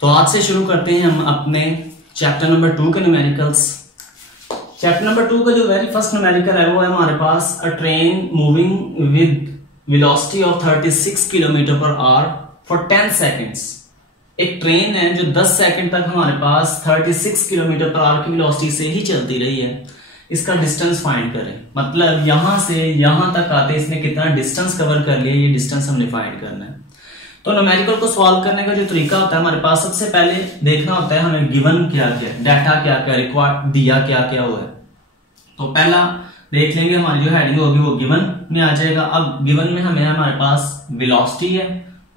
तो आज से शुरू करते हैं हम अपने चैप्टर नंबर 2 के न्यूमेरिकल्स। चैप्टर नंबर 2 का जो वेरी फर्स्ट न्यूमेरिकल है वो है हमारे पास a train moving with velocity of 36 kilometre per hour for 10 seconds. एक ट्रेन है जो 10 सेकंड तक हमारे पास 36 किलोमीटर पर आवर की वेलोसिटी से ही चलती रही है। इसका डिस्टेंस फाइंड करें, मतलब यहां से यहां तक आते इसने कितना डिस्टेंस कवर कर लिया, ये डिस्टेंस हमने फाइंड करना है। तो न्यूमेरिकल को सॉल्व करने का जो तरीका होता है, हमारे पास सबसे पहले देखना होता है हमें गिवन क्या क्या, डाटा क्या क्या, रिक्वायर्ड दिया क्या क्या हुआ है। तो पहला देख लेंगे, हमारी जो हेडिंग होगी वो गिवन में आ जाएगा। अब गिवन में हमें हमारे पास वेलोसिटी है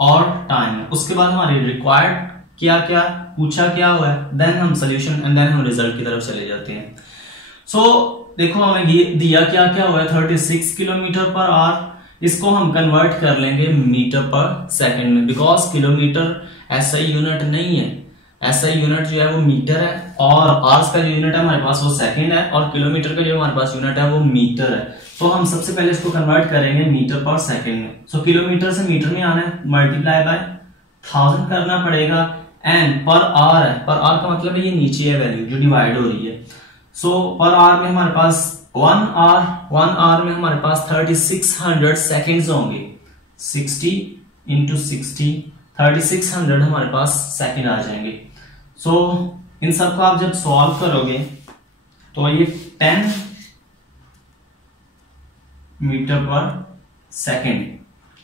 और टाइम है, उसके बाद हमारे रिक्वायर्ड क्या क्या पूछा क्या हुआ है, देन हम सोल्यूशन एंड देन हम रिजल्ट की तरफ चले जाते हैं। सो देखो हमें दिया क्या क्या हुआ है, 36 किलोमीटर पर आवर, इसको हम कन्वर्ट कर लेंगे मीटर पर सेकंड में, बिकॉज किलोमीटर एसआई यूनिट नहीं है, एसआई यूनिट जो है वो मीटर है और आवर्स का जो यूनिट है हमारे पास वो सेकंड है और किलोमीटर का जो हमारे पास यूनिट है वो मीटर है। तो हम सबसे पहले इसको कन्वर्ट करेंगे मीटर पर सेकंड में। सो किलोमीटर से मीटर में आना है, मल्टीप्लाई बाय 1000 करना पड़ेगा, एंड पर आवर है, पर आवर का मतलब है ये नीचे है वैल्यू जो डिवाइड हो रही है। सो पर आवर में हमारे पास 1 आवर में हमारे पास 3600 सेकेंड्स होंगे, 60 इंटू 60 3600 हमारे पास सेकेंड आ जाएंगे। सो इन सबको आप जब सॉल्व करोगे तो ये 10 मीटर पर सेकेंड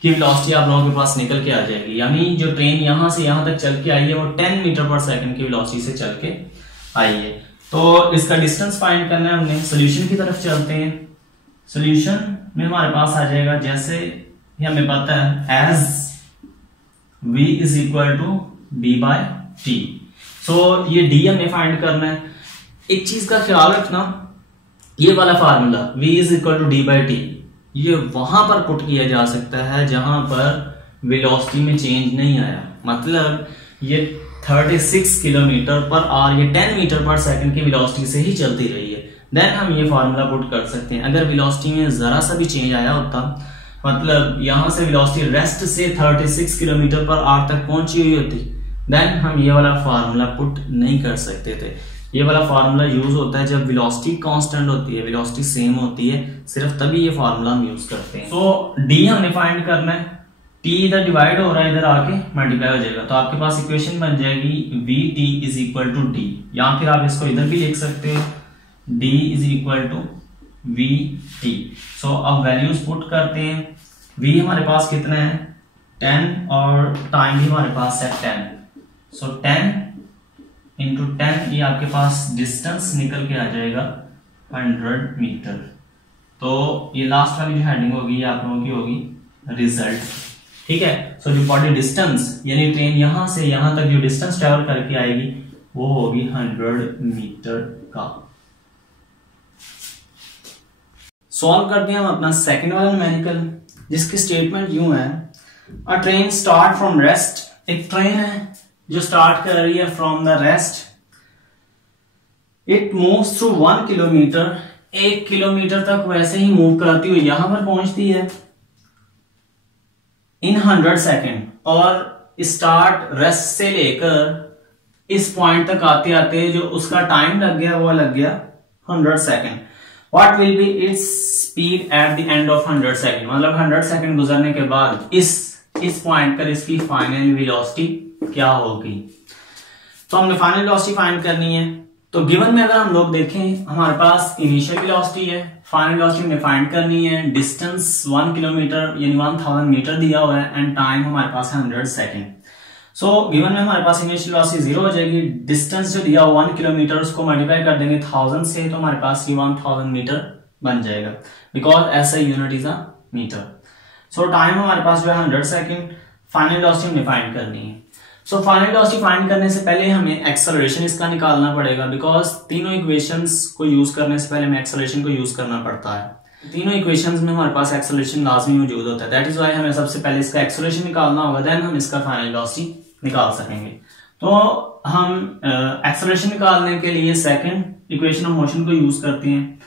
की वेलोसिटी आप लोगों के पास निकल के आ जाएगी, यानी जो ट्रेन यहां से यहां तक चल के आई है वो 10 मीटर पर सेकेंड की वेलोसिटी से चल के आई है। तो इसका डिस्टेंस फाइंड करना है हमने। सोल्यूशन की तरफ चलते हैं। सोल्यूशन में हमारे पास आ जाएगा, जैसे हमें पता है as v is equal to D by T. So ये d हमें फाइंड करना है। एक चीज का ख्याल रखना, ये वाला formula v is equal to D by t ये वहां पर पुट किया जा सकता है जहां पर वेलोसिटी में चेंज नहीं आया, मतलब ये 36 किलोमीटर पर आवर, ये 10 मीटर पर सेकंड की वेलोसिटी से ही चलती रही है, देन हम ये फार्मूला पुट कर सकते हैं। अगर वेलोसिटी में जरा सा भी चेंज आया होता, मतलब यहां से वेलोसिटी रेस्ट से 36 किलोमीटर पर आवर तक पहुंची हुई होती, देन हम ये वाला फार्मूला पुट नहीं कर सकते थे। ये वाला फार्मूला यूज होता है जब वेलोसिटी कांस्टेंट होती है, वेलोसिटी सेम होती है, सिर्फ तभी ये फार्मूला हम यूज करते हैं। सो डी हमने फाइंड करना है, टी इधर डिवाइड हो रहा है, इधर आके मल्टीप्लाई हो जाएगा, तो आपके पास इक्वेशन बन जाएगी V T is equal to D, या फिर आप इसको इधर भी लिख सकते हो D is equal to V T. So अब वैल्यूज पुट करते हैं। वी हमारे पास कितना है 10 और टाइम भी हमारे पास है 10। सो 10 इंटू 10 ये आपके पास डिस्टेंस निकल के आ जाएगा 100 मीटर। तो ये लास्ट वाली जो हेडिंग होगी ये आप लोगों की होगी रिजल्ट, ठीक है। सो जो बॉडी डिस्टेंस यानी ट्रेन यहां से यहां तक जो डिस्टेंस ट्रेवल करके आएगी वो होगी 100 मीटर का। सॉल्व करते हैं हम अपना सेकंड वाला न्यूमेरिकल, जिसकी स्टेटमेंट यूं है, अ ट्रेन स्टार्ट फ्रॉम रेस्ट। एक ट्रेन है जो स्टार्ट कर रही है from the rest, it moves through 1 kilometre, 1 kilometre तक वैसे ही मूव कराती हुई यहां पर पहुंचती है इन 100 सेकेंड, और स्टार्ट रेस्ट से लेकर इस पॉइंट तक आते आते जो उसका टाइम लग गया वो लग गया 100 second. What will be its speed at the end of 100 second, मतलब 100 सेकेंड गुजरने के बाद इस पॉइंट पर इसकी फाइनल वेलोसिटी क्या होगी। तो हमने फाइनल वेलोसिटी फाइंड करनी है। तो गिवन में अगर हम लोग देखें हमारे पास इनिशियल वेलोसिटी है, फाइनल वेलोसिटी हमने फाइंड करनी है, डिस्टेंस 1 किलोमीटर यानी 1000 मीटर दिया हुआ है, एंड टाइम हमारे पास है 100 सेकेंड। सो गिवन में हमारे पास इनिशियल वेलोसिटी 0 हो जाएगी, डिस्टेंस जो दिया हुआ 1 किलोमीटर उसको मल्टीप्लाई कर देंगे 1000 से, तो हमारे पास ये 1000 मीटर बन जाएगा, बिकॉज ऐसा unit is a metre. So time हमारे पास जो है 100 सेकेंड, फाइनल वेलोसिटी हमने फाइंड करनी है। सो फाइनल वेलोसिटी फाइंड करने से पहले हमें एक्सेलरेशन इसका निकालना पड़ेगा, बिकॉज तीनों इक्वेशंस को यूज करने से पहले हमें एक्सेलरेशन को यूज करना पड़ता है। तीनों इक्वेशंस में हमारे पास एक्सेलरेशन लाजमी मौजूद होता है, दैट इज व्हाई हमें सबसे पहले इसका एक्सेलरेशन निकालना होगा, देन हम इसका फाइनल वेलोसिटी निकाल सकेंगे। तो हम एक्सेलरेशन निकालने के लिए सेकंड इक्वेशन ऑफ मोशन को यूज करते हैं,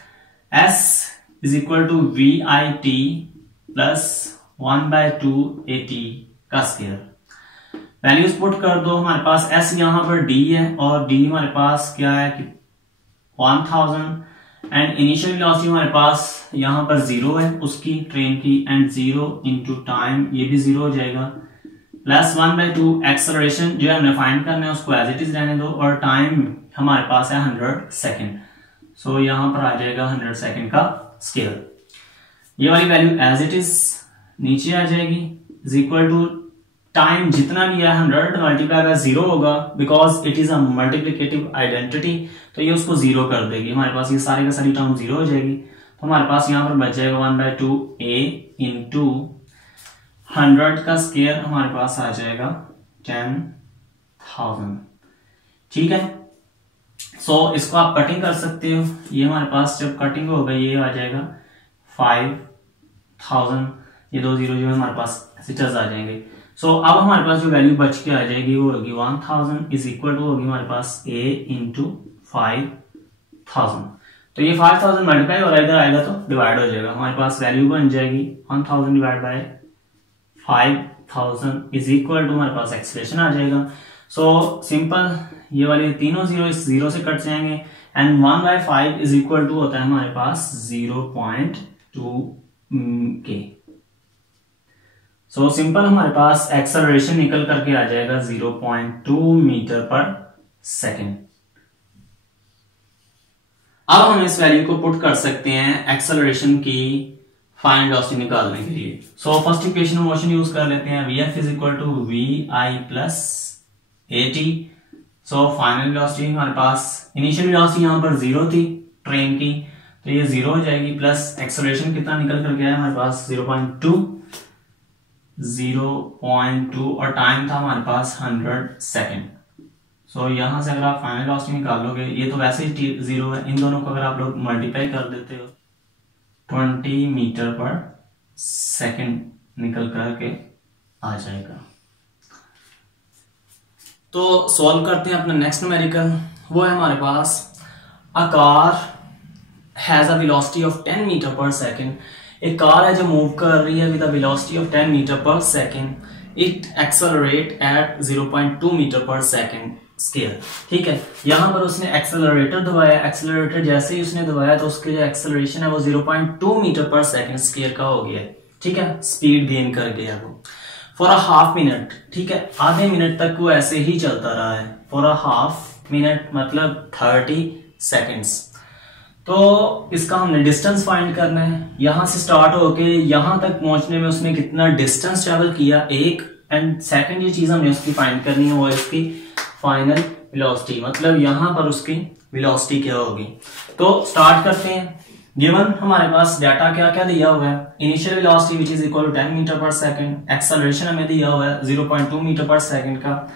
s is equal to v i t plus 1/2 at का स्क्वायर। वैल्यूज पुट कर दो, हमारे पास s यहाँ पर d है और d हमारे पास क्या है कि 1000 एंड इनिशियल वेलोसिटी हमारे पास यहाँ पर 0 है उसकी ट्रेन की, एंड 0 इंटू टाइम, ये भी 0 हो जाएगा, प्लस 1/2 एक्सेलरेशन जो हमने फाइंड करना है उसको एज इट इज रहने दो, और टाइम हमारे पास है 100 सेकेंड। सो यहाँ पर आ जाएगा 100 सेकेंड का स्केल। ये वाली वैल्यू एज इट इज नीचे आ जाएगी, इज इक्वल टू टाइम जितना भी है 100 मल्टीप्लाई बाय 0 होगा, because it is a multiplicative identity, तो ये उसको 0 कर देगी। हमारे पास ये सारी का सारी टर्म 0 हो जाएगी, तो हमारे पास यहाँ पर बच जाएगा 1/2 a इंटू 100 का स्केयर हमारे पास आ जाएगा 10,000। ठीक है, सो इसको आप कटिंग कर सकते हो, ये हमारे पास जब कटिंग होगा ये आ जाएगा 5,000, ये 2 0 जो हमारे पास ऐसे आ जाएंगे। सो अब हमारे पास जो वैल्यू बच के आ जाएगी वो होगी 1000 इज इक्वल टू होगी हमारे पास a इंटू 5,000। तो ये 5,000 मल्टीप्लाई हो रहा है, इधर आएगा तो डिवाइड हो जाएगा, हमारे पास वैल्यू बन जाएगी 1000 divide by 5000 is equal to हमारे पास एक्सप्रेशन आ जाएगा। सो सिंपल, ये वाले तीनों 0 इस 0 से कट जाएंगे, एंड 1/5 इज इक्वल टू होता है हमारे पास 0.2 k। सो सिंपल हमारे पास एक्सेलरेशन निकल करके आ जाएगा 0.2 मीटर पर सेकेंड। अब हम इस वैल्यू को पुट कर सकते हैं एक्सेलरेशन की फाइनल वेलोसिटी निकालने के लिए। So first equation of motion use कर लेते हैं, vf is equal to vi plus at। So final velocity हमारे पास, इनिशियल वेलोसिटी यहाँ पर 0 थी ट्रेन की, तो ये 0 हो जाएगी, प्लस एक्सेलरेशन कितना निकल करके आया हमारे पास 0.2 और टाइम था हमारे पास 100 सेकेंड। सो यहां से अगर आप फाइनल वेलोसिटी निकालोगे, ये तो वैसे ही 0 है, इन दोनों को अगर आप लोग मल्टीप्लाई कर देते हो 20 मीटर पर सेकेंड निकल करके आ जाएगा। तो सॉल्व करते हैं अपना नेक्स्ट न्यूमेरिकल। वो है हमारे पास a car has a velocity of 10 metre पर सेकेंड। एक कार है जो मूव कर रही है with a velocity of 10 metre पर second, it accelerate at 0.2 metre पर सेकेंड स्केल। ठीक है, यहां पर उसने एक्सेलरेटर दबाया, एक्सेलरेटर जैसे ही उसने दबाया तो उसके जो एक्सेलरेशन है वो 0.2 मीटर पर सेकेंड स्केल का हो गया। ठीक है, स्पीड गेन कर गया वो फॉर अ हाफ मिनट। ठीक है, आधे मिनट तक वो ऐसे ही चलता रहा है, फॉर अ हाफ मिनट मतलब 30 सेकेंड्स। तो इसका हमने डिस्टेंस फाइंड करना है, यहां से स्टार्ट होके यहां तक पहुंचने में उसने कितना डिस्टेंस ट्रेवल किया, एक, एंड सेकंड ये चीज हमने उसकी फाइंड करनी है, वो इसकी फाइनल वेलोसिटी, मतलब यहां पर उसकी वेलोसिटी क्या होगी। तो स्टार्ट करते हैं। गिवन हमारे पास डाटा क्या क्या दिया हुआ है, initial velocity which is equal to 10 metre पर सेकंड, एक्सेलरेशन हमें दिया हुआ है 0.2 मीटर पर सेकंड का,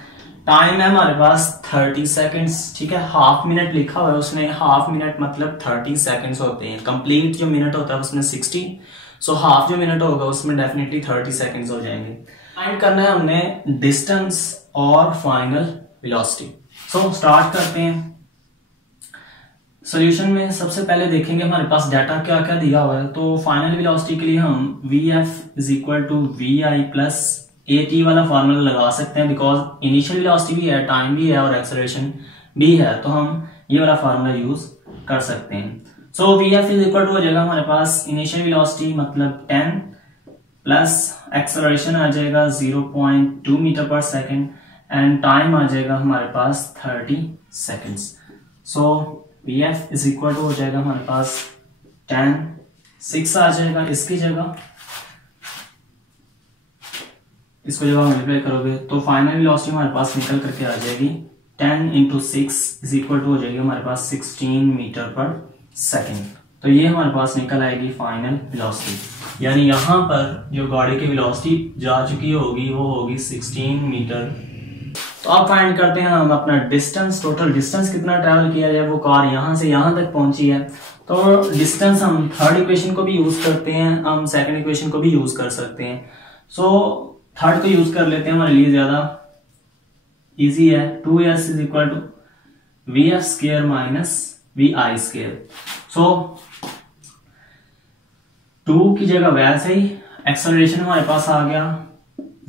टाइम है हमारे पास 30 सेकंड्स। ठीक है, हाफ मिनट लिखा हुआ है उसने, हाफ मिनट मतलब 30 सेकंड्स होते हैं, कंप्लीट जो मिनट होता है उसमें 60, सो हाफ जो मिनट होगा उसमें डेफिनेटली 30 सेकंड्स हो जाएंगे। फाइंड करना है हमने डिस्टेंस और फाइनल वेलोसिटी। सो स्टार्ट करते हैं। सॉल्यूशन में सबसे पहले देखेंगे हमारे पास डाटा क्या क्या दिया हुआ है। तो फाइनल वेलोसिटी के लिए हम vf is equal to vi plus at वाला फॉर्मूला लगा सकते हैं, बिकॉज इनिशियल वेलोसिटी भी है, टाइम भी है और एक्सेलरेशन भी है, तो हम ये वाला फॉर्मूला यूज कर सकते हैं। सो vf इज इक्वल टू हो जाएगा हमारे पास इनिशियल वेलोसिटी मतलब 10 प्लस एक्सेलरेशन आ जाएगा 0.2 मीटर पर सेकेंड, एंड टाइम आ जाएगा हमारे पास 30 seconds. So vf is equal to हो जाएगा हमारे पास 10, 6 आ जाएगा इसकी जगह, इसको जब मल्टीप्लाई करोगे तो फाइनल वेलोसिटी हमारे पास निकल करके आ जाएगी 10 इंटू 6 इज इक्वल टू हो जाएगी हमारे पास 16 मीटर पर सेकेंड। तो ये हमारे पास निकल आएगी फाइनल वेलोसिटी, यानी यहाँ पर जो गाड़ी की वेलोसिटी जा चुकी होगी वो होगी 16 मीटर। तो अब फाइंड करते हैं हम अपना डिस्टेंस, टोटल डिस्टेंस कितना ट्रैवल किया जाए, वो कार यहाँ से यहाँ तक पहुंची है। तो डिस्टेंस हम थर्ड इक्वेशन को भी यूज करते हैं, हम सेकंड इक्वेशन को भी यूज कर सकते हैं। सो थर्ड को यूज कर लेते हैं, हमारे लिए ज्यादा इजी है। 2s is equal to vf square minus vi square. So 2 की जगह वैसे ही एक्सेलरेशन हमारे पास आ गया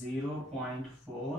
0.4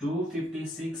256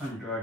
100.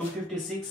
256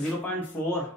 0.4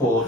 4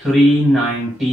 390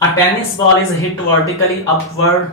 A tennis ball is hit vertically upward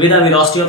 with a velocity of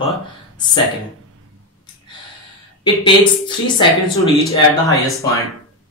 per second. It takes 3 seconds to reach at the highest point.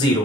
0.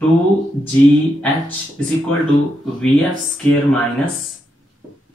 2gh is equal to vf square minus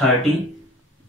30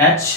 h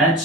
h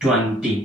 20.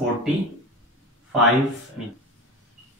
45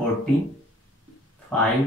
45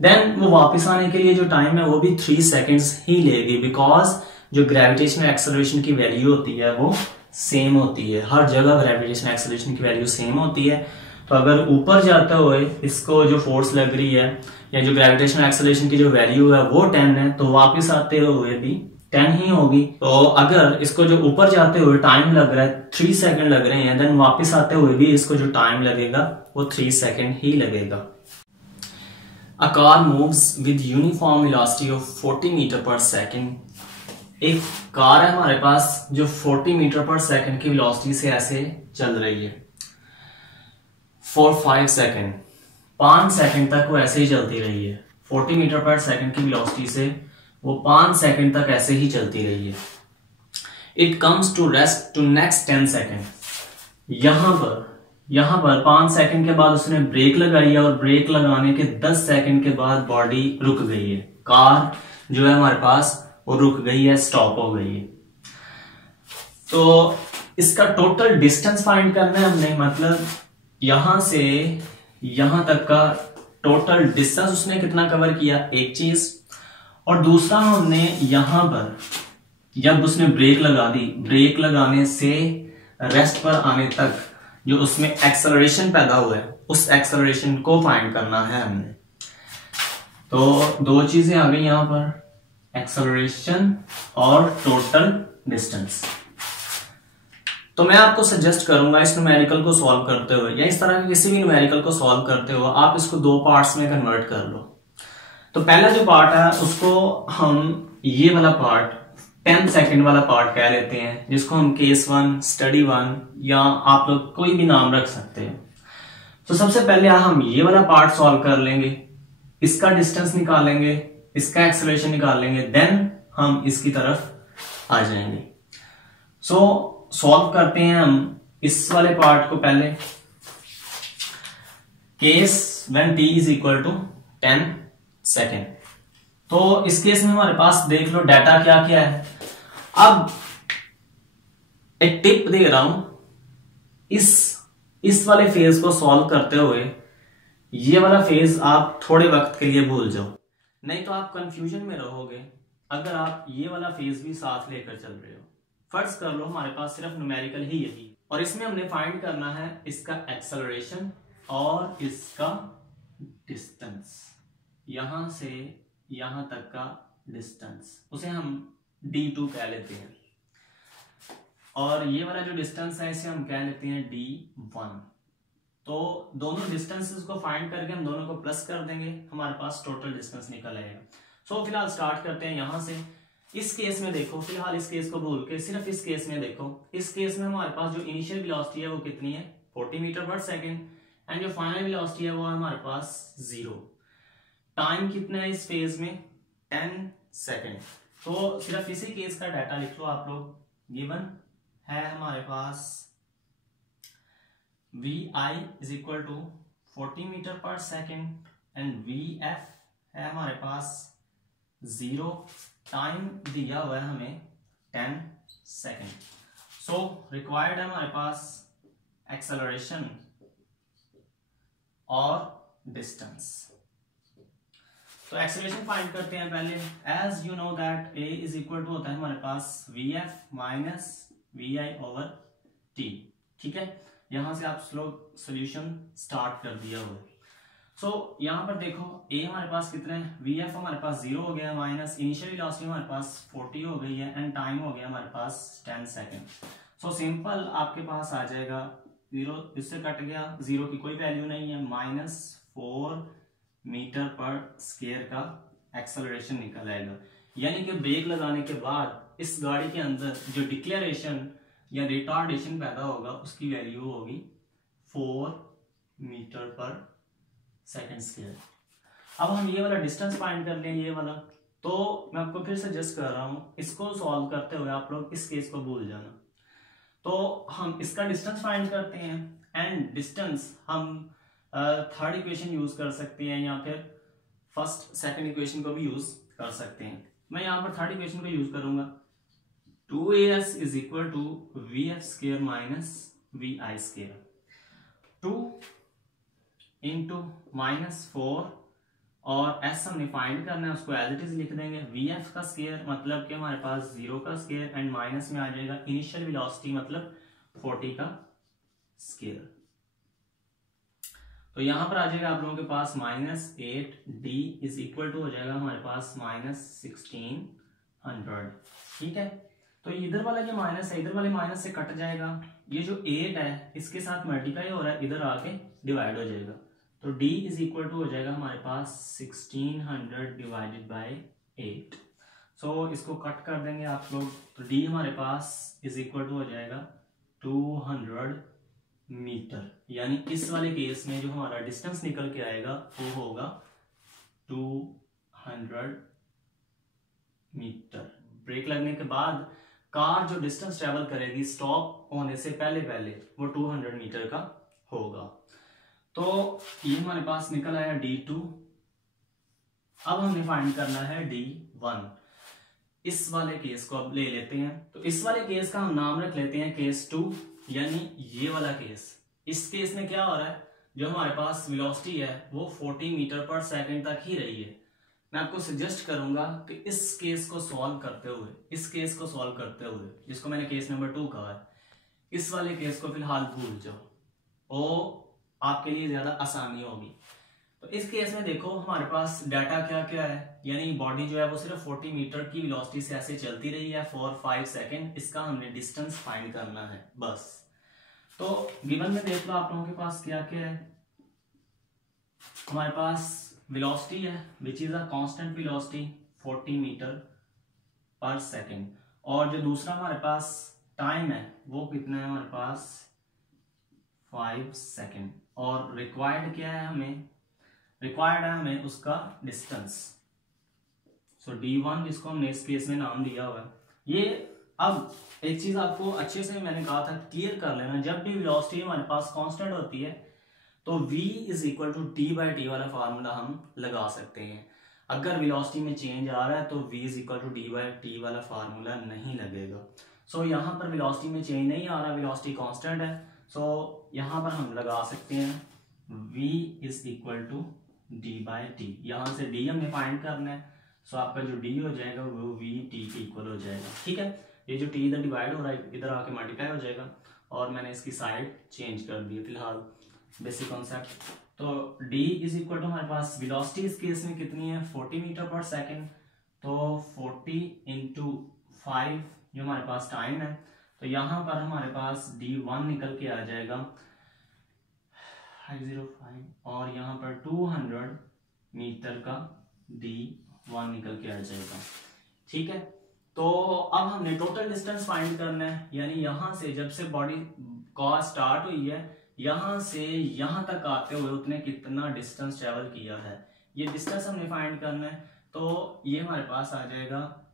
then वो वापस आने के लिए जो time है वो भी 3 seconds ही लेगी, बिकॉज जो ग्रेविटेशनल एक्सेलरेशन की वैल्यू होती है वो सेम होती है, हर जगह ग्रेविटेशनल एक्सेलरेशन की वैल्यू सेम होती है। तो अगर ऊपर जाते हुए इसको जो फोर्स लग रही है या जो ग्रेविटेशनल एक्सेलरेशन की जो वैल्यू है वो 10 है, तो वापस आते हुए भी 10 ही होगी। तो अगर इसको जो ऊपर जाते हुए टाइम लग रहा है 3 सेकंड लग रहे हैं, देन वापस आते हुए भी इसको जो टाइम लगेगा वो 3 सेकंड ही लगेगा। A car moves with uniform velocity of 40 metre पर सेकंड। एक कार है हमारे पास जो 40 मीटर पर सेकंड की वेलोसिटी से ऐसे चल रही है फॉर 5 सेकंड, 5 सेकंड तक वो ऐसे ही चलती रही है। 40 मीटर पर सेकंड की वेलोसिटी से वो 5 सेकंड तक ऐसे ही चलती रही है। It comes to rest to next 10 second. यहां पर 5 सेकंड के बाद उसने ब्रेक लगाई है और ब्रेक लगाने के 10 सेकंड के बाद बॉडी रुक गई है, कार जो है हमारे पास वो रुक गई है, स्टॉप हो गई है। तो इसका टोटल डिस्टेंस फाइंड करना है हमने, मतलब यहां से यहां तक का टोटल डिस्टेंस उसने कितना कवर किया, एक चीज। और दूसरा हमने यहां पर जब उसने ब्रेक लगा दी, ब्रेक लगाने से रेस्ट पर आने तक जो उसमें एक्सेलरेशन पैदा हुआ है उस एक्सेलरेशन को फाइंड करना है हमने। तो दो चीजें आ गई यहां पर, एक्सेलरेशन और टोटल डिस्टेंस। तो मैं आपको सजेस्ट करूंगा इस न्यूमेरिकल को सॉल्व करते हुए या इस तरह के किसी भी न्यूमेरिकल को सॉल्व करते हुए आप इसको 2 पार्ट्स में कन्वर्ट कर लो। तो पहला जो पार्ट है उसको हम ये वाला पार्ट 10 सेकंड वाला पार्ट कह लेते हैं, जिसको हम केस 1, स्टडी 1 या आप लोग कोई भी नाम रख सकते हैं। तो सबसे पहले हम ये वाला पार्ट सॉल्व कर लेंगे, इसका डिस्टेंस निकालेंगे, इसका एक्सेलरेशन निकालेंगे, देन हम इसकी तरफ आ जाएंगे। सो सॉल्व करते हैं हम इस वाले पार्ट को पहले। Case when t is equal to 10 second. तो इस केस में हमारे पास देख लो डाटा क्या क्या है। अब एक टिप दे रहा हूं, इस वाले फेज को सॉल्व करते हुए ये वाला फेज आप थोड़े वक्त के लिए भूल जाओ, नहीं तो आप कंफ्यूजन में रहोगे अगर आप ये वाला फेज भी साथ लेकर चल रहे हो। फर्ज कर लो हमारे पास सिर्फ न्यूमेरिकल ही यही, और इसमें हमने फाइंड करना है इसका एक्सेलरेशन और इसका डिस्टेंस, यहां से यहां तक का डिस्टेंस, उसे हम d2 कह लेते हैं। और ये वाला जो डिस्टेंस है इसे हम कह लेते हैं d1। तो दोनों डिस्टेंसेस को फाइंड करके हम दोनों को प्लस कर देंगे, हमारे पास टोटल डिस्टेंस निकल आएगा। सो फिलहाल स्टार्ट करते हैं यहां से। इस केस में देखो, फिलहाल इस केस को भूल के सिर्फ इस केस में देखो। इस केस में हमारे पास जो इनिशियल वेलोसिटी है वो कितनी है, 40 मीटर पर सेकेंड, एंड जो फाइनल वेलोसिटी है वो है हमारे पास 0। टाइम कितना है इस फेज में, 10 सेकेंड। तो सिर्फ इसी केस का डाटा लिख लो आप लोग। गिवन है हमारे पास vi is equal to 40 metre पर सेकेंड एंड vf है हमारे पास 0। टाइम दिया हुआ है हमें 10 सेकेंड। सो रिक्वायर्ड है हमारे पास एक्सेलरेशन और डिस्टेंस। तो एक्सेलरेशन फाइंड करते हैं पहले। As you know that a is equal to होता है हमारे पास vf minus vi over t। ठीक है, यहां से आप स्लो सॉल्यूशन स्टार्ट कर दिया हो। सो यहां पर देखो a हमारे पास कितना है, vf हमारे पास 0 हो गया, माइनस इनिशियल वेलोसिटी हमारे पास 40 हो गई है, एंड टाइम हो गया हमारे पास 10 सेकेंड। सो सिंपल आपके पास आ जाएगा 0, इससे कट गया, 0 की कोई वैल्यू नहीं है, -4 मीटर पर स्क्वायर का एक्सेलरेशन निकल आएगा। यानी कि ब्रेक लगाने के बाद इस गाड़ी के अंदर जो डिक्लेरेशन या रिटार्डेशन पैदा होगा उसकी वैल्यू होगी 4 मीटर पर सेकेंड स्क्वायर। अब हम ये वाला डिस्टेंस फाइंड कर लें, ये वाला। तो मैं आपको फिर सजेस्ट कर रहा हूं, इसको सॉल्व करते हुए आप लोग इस केस को भूल जाना। तो हम इसका डिस्टेंस फाइंड करते हैं, एंड डिस्टेंस हम थर्ड इक्वेशन यूज कर सकते हैं या फिर फर्स्ट सेकंड इक्वेशन को भी यूज कर सकते हैं। मैं यहां पर थर्ड इक्वेशन को यूज करूंगा, 2as is equal to vf square minus vi square, 2 into -4 और एस हमने फाइंड करना है, उसको एज इट इज लिख देंगे। वी एफ का स्केयर मतलब कि हमारे पास 0 का स्केयर एंड माइनस में आ जाएगा इनिशियल वेलोसिटी मतलब 40 का स्केयर। तो यहां पर आ जाएगा आप लोगों के पास -8d इज इक्वल टू हो जाएगा हमारे पास -1600। ठीक है, तो इधर वाला जो माइनस है इधर वाले माइनस से कट जाएगा, ये जो 8 है इसके साथ मल्टीप्लाई हो रहा है, इधर आके डिवाइड हो जाएगा। तो d इज इक्वल टू हो जाएगा हमारे पास 1600 डिवाइडेड बाय 8। सो इसको कट कर देंगे आप लोग, तो d हमारे पास इज इक्वल टू हो जाएगा 200 मीटर। यानी इस वाले केस में जो हमारा डिस्टेंस निकल के आएगा वो होगा 200 मीटर। ब्रेक लगने के बाद कार जो डिस्टेंस ट्रेवल करेगी स्टॉप होने से पहले पहले वो 200 मीटर का होगा। तो ये हमारे पास निकल आया D2। अब हमने फाइंड करना है D1। इस वाले केस को अब ले लेते हैं, तो इस वाले केस का हम नाम रख लेते हैं केस 2, यानी ये वाला केस। इस केस में क्या हो रहा है, जो हमारे पास वेलोसिटी है वो 40 मीटर पर सेकंड तक ही रही है। मैं आपको सजेस्ट करूंगा कि इस केस को सॉल्व करते हुए, जिसको मैंने केस नंबर 2 कहा है, इस वाले केस को फिलहाल भूल जाओ, वो आपके लिए ज्यादा आसानी होगी। तो इस केस में देखो हमारे पास डाटा क्या क्या है, यानी बॉडी जो है वो सिर्फ 40 मीटर की वेलोसिटी से ऐसे चलती रही है फॉर 5 सेकेंड। इसका हमने डिस्टेंस फाइंड करना है बस। तो गिवन में देख लो आप लोगों के पास क्या क्या है। हमारे पास वेलोसिटी है which is a constant velocity 40 metre पर सेकेंड, और जो दूसरा हमारे पास टाइम है वो कितना है हमारे पास 5 सेकेंड, और रिक्वायर्ड क्या है हमें, रिक्वायर्ड है हमें उसका डिस्टेंस। सो D1 जिसको हमने इस केस में नाम दिया हुआ है। ये अब एक चीज आपको अच्छे से मैंने कहा था क्लियर कर लेना, जब भी वेलोसिटी हमारे पास कांस्टेंट होती है तो v is equal to d/t वाला फार्मूला हम लगा सकते हैं। अगर वेलोसिटी में चेंज आ रहा है तो v is equal to d/t वाला फार्मूला नहीं लगेगा। सो यहां पर वेलोसिटी में चेंज नहीं आ रहा, वेलोसिटी कांस्टेंट है। सो यहां पर हम लगा सकते हैं v is equal to d/t। यहां से d हमने फाइंड करना है, सो आपका जो d हो जाएगा वो v t के इक्वल हो जाएगा। ठीक है, ये जो t इधर डिवाइड हो रहा है इधर आके मल्टीप्लाई हो जाएगा, और मैंने इसकी साइड चेंज कर दी फिलहाल, बेसिक कॉन्सेप्ट। तो d इज इक्वल टू हमारे पास वेलोसिटी इस केस में कितनी है 40 मीटर पर सेकेंड, तो 40 इंटू 5 जो हमारे पास टाइम है, तो यहां पर हमारे पास d1 निकल के आ जाएगा 505, और यहां पर 200 मीटर का d1 निकल के आ जाएगा। ठीक है, तो अब हमने टोटल डिस्टेंस फाइंड करना है, यानी यहां से जब से बॉडी का स्टार्ट हुई है यहां से यहां तक आते हुए उसने कितना डिस्टेंस ट्रेवल किया है, ये डिस्टेंस हमने फाइंड करना है। तो ये हमारे पास आ जाएगा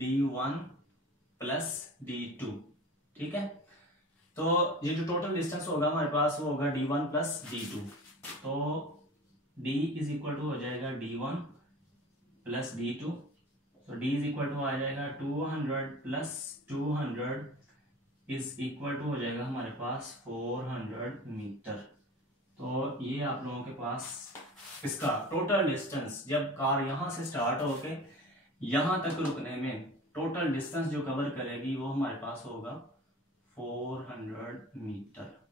d1 प्लस d2। ठीक है, तो ये जो टोटल डिस्टेंस होगा हमारे पास वो होगा d1 प्लस d2। तो d इज इक्वल टू हो जाएगा d1 प्लस d2। तो d इज इक्वल टू आ जाएगा 200 प्लस 200 इज इक्वल टू हो जाएगा हमारे पास 400 मीटर। तो ये आप लोगों के पास इसका टोटल डिस्टेंस जब कार यहां से स्टार्ट होके यहां तक रुकने में टोटल डिस्टेंस जो कवर करेगी वो हमारे पास होगा 400 मीटर।